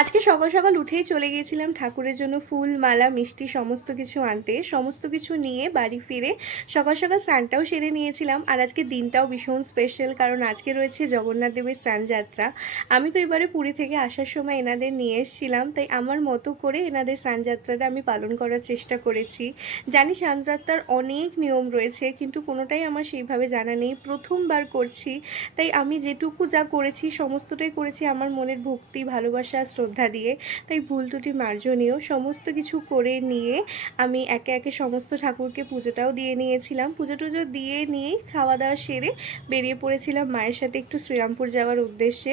আজকে সকাল সকাল উঠেই চলে গিয়েছিলাম ঠাকুরের জন্য ফুল মালা মিষ্টি সমস্ত কিছু আনতে। সমস্ত কিছু নিয়ে বাড়ি ফিরে সকাল সকাল স্নানটাও সেরে নিয়েছিলাম। আর আজকে দিনটাও ভীষণ স্পেশাল, কারণ আজকে রয়েছে জগন্নাথ দেবের স্নানযাত্রা। আমি তো এবারে পুরী থেকে আসার সময় এনাদের নিয়ে এসেছিলাম, তাই আমার মতো করে এনাদের স্নানযাত্রাটা আমি পালন করার চেষ্টা করেছি। জানি স্নানযাত্রার অনেক নিয়ম রয়েছে, কিন্তু কোনোটাই আমার সেইভাবে জানা নেই, প্রথমবার করছি। তাই আমি যেটুকু যা করেছি সমস্তটাই করেছি আমার মনের ভক্তি ভালোবাসা শ্রদ্ধা দিয়ে। তাই ভুল ত্রুটি মার্জনীয়। সমস্ত কিছু করে নিয়ে আমি একে একে সমস্ত ঠাকুরকে পুজোটাও দিয়ে নিয়েছিলাম। পুজো টুজো দিয়ে নিয়েই খাওয়া দাওয়া সেরে বেরিয়ে পড়েছিলাম মায়ের সাথে একটু শ্রীরামপুর যাওয়ার উদ্দেশ্যে।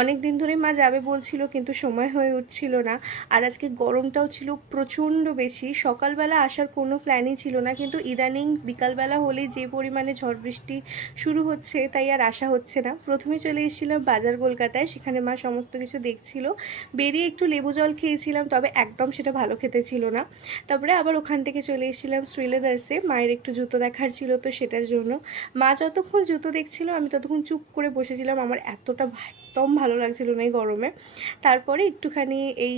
অনেক দিন ধরেই মা যাবে বলছিল, কিন্তু সময় হয়ে উঠছিল না। আর আজকে গরমটাও ছিল প্রচণ্ড বেশি। সকালবেলা আসার কোনো প্ল্যানই ছিল না, কিন্তু ইদানিং বিকালবেলা হলেই যে পরিমাণে ঝড় বৃষ্টি শুরু হচ্ছে, তাই আর আসা হচ্ছে না। প্রথমে চলে এসেছিলাম বাজার কলকাতায়, সেখানে মা সমস্ত কিছু দেখছিল। বেরিয়ে একটু লেবু জল খেয়েছিলাম, তবে একদম সেটা ভালো খেতে ছিল না। তারপরে আবার ওখান থেকে চলে এসেছিলাম শ্রীলেদার্সে, মায়ের একটু জুতো দেখার ছিল, তো সেটার জন্য মা যতক্ষণ জুতো দেখছিল আমি ততক্ষণ চুপ করে বসেছিলাম। আমার এতটা একদম ভালো লাগছিল না এই গরমে। তারপরে একটুখানি এই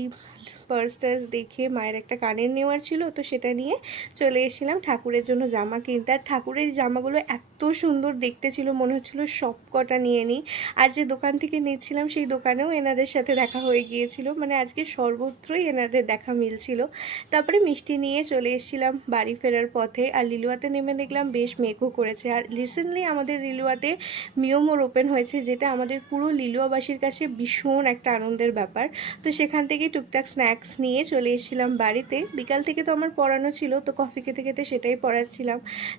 পার্স টার্স দেখে মায়ের একটা কানের নেওয়ার ছিল, তো সেটা নিয়ে চলে এসেছিলাম ঠাকুরের জন্য জামা কিনতে। আর ঠাকুরের জামাগুলো এত সুন্দর দেখতে ছিল, মনে হচ্ছিলো সব কটা নিয়ে নিই। আর যে দোকান থেকে নিচ্ছিলাম সেই দোকানেও এনাদের সাথে দেখা হয়ে গিয়েছিল, মানে আজকে সর্বত্রই এনাদের দেখা মিলছিল। তারপরে মিষ্টি নিয়ে চলে এসেছিলাম বাড়ি ফেরার পথে। আর লিলুয়াতে নেমে দেখলাম বেশ মেঘও করেছে। আর রিসেন্টলি আমাদের লিলুয়াতে মিওমোর ওপেন হয়েছে, যেটা আমাদের পুরো লিলুয়াবাসীর কাছে ভীষণ একটা আনন্দের ব্যাপার। তো সেখান থেকে টুকটাক স্ন্যাক্স নিয়ে চলে এসেছিলাম বাড়িতে। বিকাল থেকে তো আমার পড়ানো ছিল, তো কফি খেতে খেতে সেটাই পড়াচ্ছিলাম।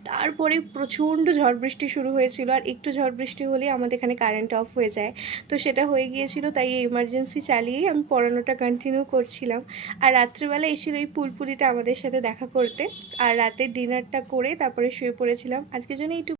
তারপরে প্রচণ্ড ঝড় বৃষ্টি শুরু হয়েছিল, আর একটু ঝড় বৃষ্টি হলেই আমাদের এখানে কারেন্ট অফ হয়ে যায়। তো সেটা হয়ে গিয়েছিল, তাই এমার্জেন্সি চালিয়েই আমি পড়ানোটা কন্টিনিউ করছিলাম। আর রাত্রিবেলা এসেছিল এই পুলপুলিটা আমাদের সাথে দেখা করতে। আর রাতের ডিনারটা করে তারপরে শুয়ে পড়েছিলাম। আজকের জন্য এইটুকু।